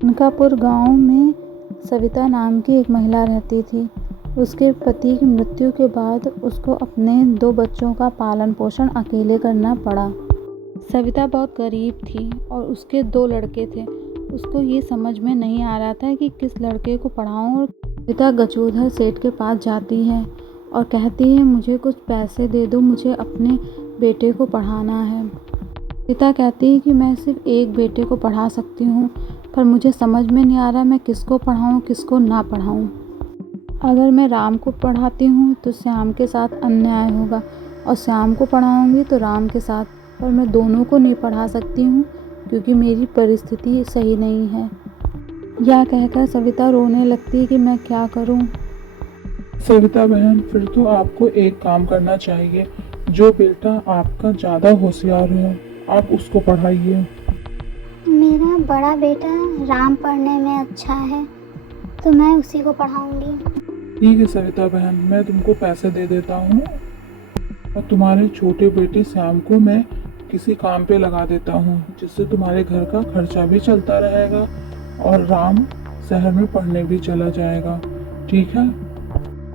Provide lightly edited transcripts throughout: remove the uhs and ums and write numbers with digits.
अनकापुर गांव में सविता नाम की एक महिला रहती थी। उसके पति की मृत्यु के बाद उसको अपने 2 बच्चों का पालन पोषण अकेले करना पड़ा। सविता बहुत गरीब थी और उसके 2 लड़के थे। उसको ये समझ में नहीं आ रहा था कि किस लड़के को पढ़ाऊं। और सविता गजोधर सेठ के पास जाती है और कहती है, मुझे कुछ पैसे दे दो, मुझे अपने बेटे को पढ़ाना है। सविता कहती है कि मैं सिर्फ एक बेटे को पढ़ा सकती हूँ, पर मुझे समझ में नहीं आ रहा मैं किसको पढ़ाऊँ किसको ना पढ़ाऊँ। अगर मैं राम को पढ़ाती हूँ तो श्याम के साथ अन्याय होगा और श्याम को पढ़ाऊँगी तो राम के साथ, पर मैं दोनों को नहीं पढ़ा सकती हूँ क्योंकि मेरी परिस्थिति सही नहीं है। यह कहकर सविता रोने लगती है कि मैं क्या करूँ। सविता बहन, फिर तो आपको एक काम करना चाहिए। जो बेटा आपका ज़्यादा होशियार है आप उसको पढ़ाइए। मेरा बड़ा बेटा राम पढ़ने में अच्छा है तो मैं उसी को पढ़ाऊंगी। ठीक है सविता बहन, मैं तुमको पैसे दे देता हूँ और तुम्हारे छोटे बेटे श्याम को मैं किसी काम पे लगा देता हूँ, जिससे तुम्हारे घर का खर्चा भी चलता रहेगा और राम शहर में पढ़ने भी चला जाएगा। ठीक है?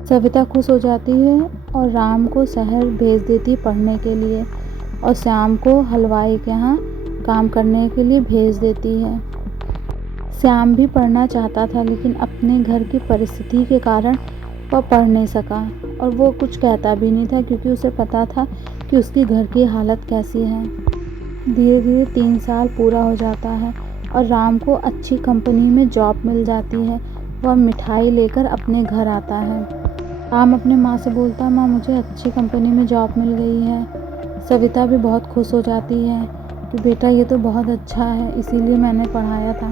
सविता खुश हो जाती है और राम को शहर भेज देती पढ़ने के लिए और श्याम को हलवाई के यहाँ काम करने के लिए भेज देती है। श्याम भी पढ़ना चाहता था लेकिन अपने घर की परिस्थिति के कारण वह पढ़ नहीं सका और वो कुछ कहता भी नहीं था क्योंकि उसे पता था कि उसकी घर की हालत कैसी है। धीरे धीरे 3 साल पूरा हो जाता है और राम को अच्छी कंपनी में जॉब मिल जाती है। वह मिठाई लेकर अपने घर आता है। राम अपने माँ से बोलता है, माँ मुझे अच्छी कंपनी में जॉब मिल गई है। सविता भी बहुत खुश हो जाती है कि बेटा ये तो बहुत अच्छा है, इसीलिए मैंने पढ़ाया था।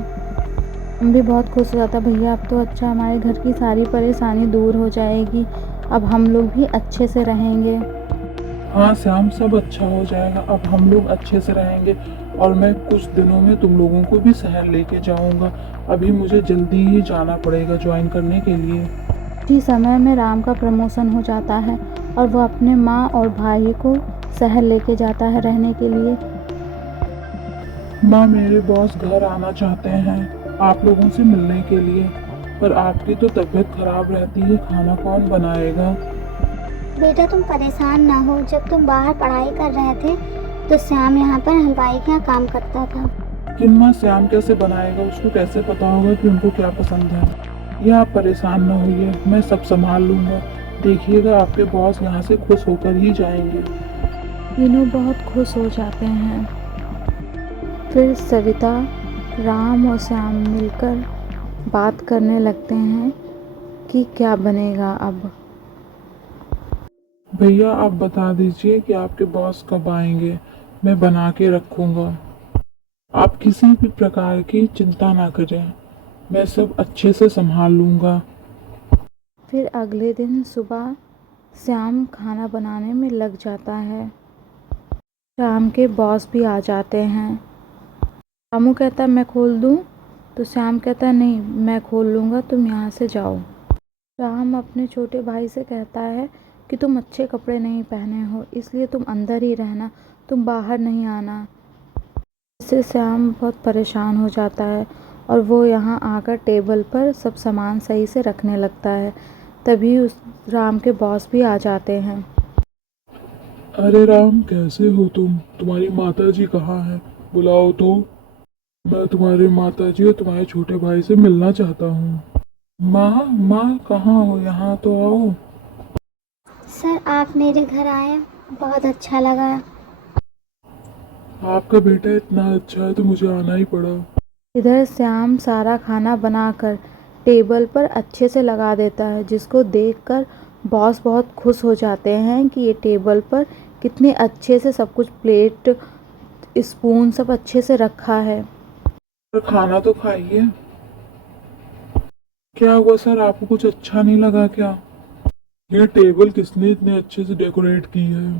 हम भी बहुत खुश हो जाता, भैया अब तो अच्छा हमारे घर की सारी परेशानी दूर हो जाएगी, अब हम लोग भी अच्छे से रहेंगे। हाँ श्याम, सब अच्छा हो जाएगा, अब हम लोग अच्छे से रहेंगे और मैं कुछ दिनों में तुम लोगों को भी शहर लेके जाऊंगा। अभी मुझे जल्दी ही जाना पड़ेगा ज्वाइन करने के लिए। उसी समय में राम का प्रमोशन हो जाता है और वह अपने माँ और भाई को शहर लेके जाता है रहने के लिए। माँ, मेरे बॉस घर आना चाहते हैं आप लोगों से मिलने के लिए, पर आपकी तो तबीयत खराब रहती है, खाना कौन बनाएगा? बेटा तुम परेशान ना हो, जब तुम बाहर पढ़ाई कर रहे थे तो श्याम यहाँ पर हलवाई के यहाँ काम करता था। लेकिन माँ, श्याम कैसे बनाएगा? उसको कैसे पता होगा कि उनको क्या पसंद है? ये आप परेशान ना होइए, मैं सब संभाल लूँगा। देखिएगा आपके बॉस यहाँ से खुश होकर ही जाएंगे। तीनों बहुत खुश हो जाते हैं। फिर सविता, राम और श्याम मिलकर बात करने लगते हैं कि क्या बनेगा अब। भैया आप बता दीजिए कि आपके बॉस कब आएंगे, मैं बना के रखूँगा। आप किसी भी प्रकार की चिंता ना करें, मैं सब अच्छे से संभाल लूँगा। फिर अगले दिन सुबह श्याम खाना बनाने में लग जाता है। श्याम के बॉस भी आ जाते हैं। रामू कहता मैं खोल दूँ, तो श्याम कहता नहीं मैं खोल लूँगा, तुम यहाँ से जाओ। राम अपने छोटे भाई से कहता है कि तुम अच्छे कपड़े नहीं पहने हो इसलिए तुम अंदर ही रहना, तुम बाहर नहीं आना। इससे श्याम बहुत परेशान हो जाता है और वो यहाँ आकर टेबल पर सब सामान सही से रखने लगता है। तभी उस राम के बॉस भी आ जाते हैं। अरे राम, कैसे हो तुम? तुम्हारी माताजी कहाँ है? बुलाओ तो। मैं तुम्हारी माताजी और तुम्हारे छोटे भाई से मिलना चाहता हूँ। माँ, माँ कहाँ हो? यहाँ तो आओ। सर आप मेरे घर आए, बहुत अच्छा लगा। आपका बेटा इतना अच्छा है तो मुझे आना ही पड़ा। इधर श्याम सारा खाना बनाकर टेबल पर अच्छे से लगा देता है, जिसको देखकर बॉस बहुत खुश हो जाते हैं कि ये टेबल पर कितने अच्छे से सब कुछ प्लेट स्पून सब अच्छे से रखा है। पर खाना तो खाइए। क्या हुआ सर, आपको कुछ अच्छा नहीं लगा क्या? ये टेबल किसने इतने अच्छे से डेकोरेट की है?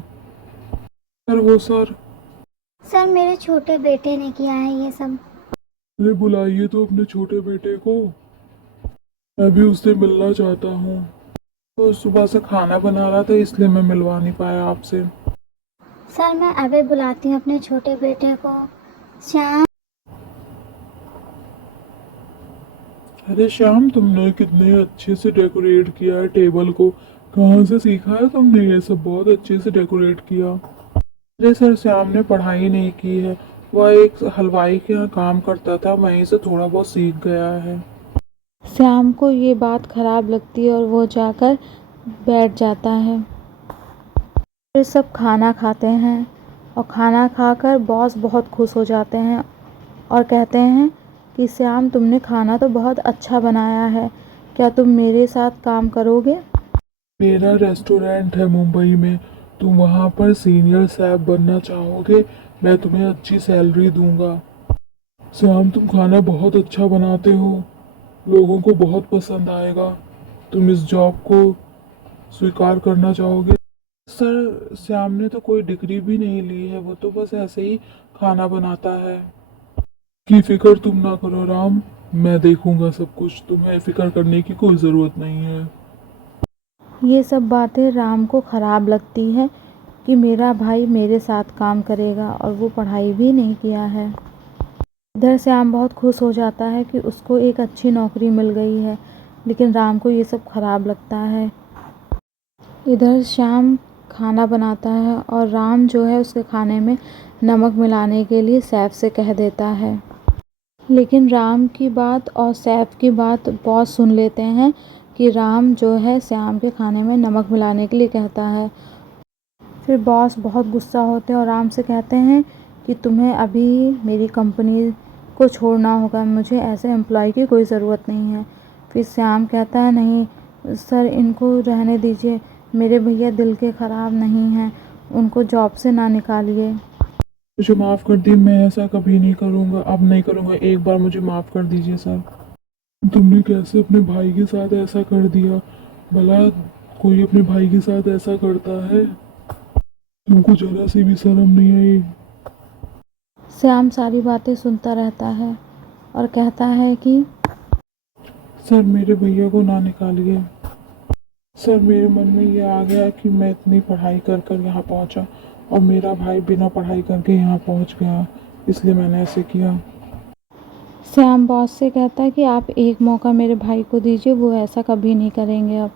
सर वो सर। सर मेरे छोटे बेटे ने किया है ये सब। अरे बुलाइए तो अपने छोटे बेटे को, मैं भी उससे मिलना चाहता हूँ। तो सुबह से खाना बना रहा था इसलिए मैं मिलवा नहीं पाया आपसे। सर मैं अभी बुलाती हूँ अपने छोटे बेटे को। श्याम। अरे श्याम, तुमने कितने अच्छे से डेकोरेट किया है टेबल को। कहाँ से सीखा है तुमने ये सब? बहुत अच्छे से डेकोरेट किया। अरे सर, श्याम ने पढ़ाई नहीं की है। वह एक हलवाई के यहाँ काम करता था, वहीं से थोड़ा बहुत सीख गया है। श्याम को ये बात खराब लगती है और वो जाकर बैठ जाता है। फिर सब खाना खाते हैं और खाना खाकर बॉस बहुत खुश हो जाते हैं और कहते हैं कि श्याम, तुमने खाना तो बहुत अच्छा बनाया है, क्या तुम मेरे साथ काम करोगे? मेरा रेस्टोरेंट है मुंबई में, तुम वहाँ पर सीनियर शेफ बनना चाहोगे? मैं तुम्हें अच्छी सैलरी दूंगा। श्याम, तुम खाना बहुत अच्छा बनाते हो, लोगों को बहुत पसंद आएगा। तुम इस जॉब को स्वीकार करना चाहोगे? सर, श्याम ने तो कोई डिग्री भी नहीं ली है, वो तो बस ऐसे ही खाना बनाता है। की फिक्र तुम ना करो राम, मैं देखूंगा सब कुछ, तुम्हें फिक्र करने की कोई ज़रूरत नहीं है। ये सब बातें राम को खराब लगती है कि मेरा भाई मेरे साथ काम करेगा और वो पढ़ाई भी नहीं किया है। इधर श्याम बहुत खुश हो जाता है कि उसको एक अच्छी नौकरी मिल गई है, लेकिन राम को ये सब खराब लगता है। इधर श्याम खाना बनाता है और राम जो है उसके खाने में नमक मिलाने के लिए सैफ से कह देता है। लेकिन राम की बात और सैफ की बात बॉस सुन लेते हैं कि राम जो है श्याम के खाने में नमक मिलाने के लिए कहता है। फिर बॉस बहुत गुस्सा होते हैं और राम से कहते हैं कि तुम्हें अभी मेरी कंपनी को छोड़ना होगा, मुझे ऐसे एम्प्लॉय की कोई ज़रूरत नहीं है। फिर श्याम कहता है, नहीं सर, इनको रहने दीजिए, मेरे भैया दिल के ख़राब नहीं हैं, उनको जॉब से ना निकालिए। मुझे माफ़ कर दी, मैं ऐसा कभी नहीं करूँगा, अब नहीं करूँगा, एक बार मुझे माफ़ कर दीजिए सर। तुमने कैसे अपने भाई के साथ ऐसा कर दिया? भला कोई अपने भाई के साथ ऐसा करता है? तुमको जरा सी भी शर्म नहीं आई? श्याम सारी बातें सुनता रहता है और कहता है कि सर, मेरे भैया को ना निकालिए। सर, मेरे मन में ये आ गया कि मैं इतनी पढ़ाई कर कर यहाँ पहुँचा और मेरा भाई बिना पढ़ाई करके यहाँ पहुँच गया, इसलिए मैंने ऐसे किया। श्याम बॉस से कहता है कि आप एक मौका मेरे भाई को दीजिए, वो ऐसा कभी नहीं करेंगे अब।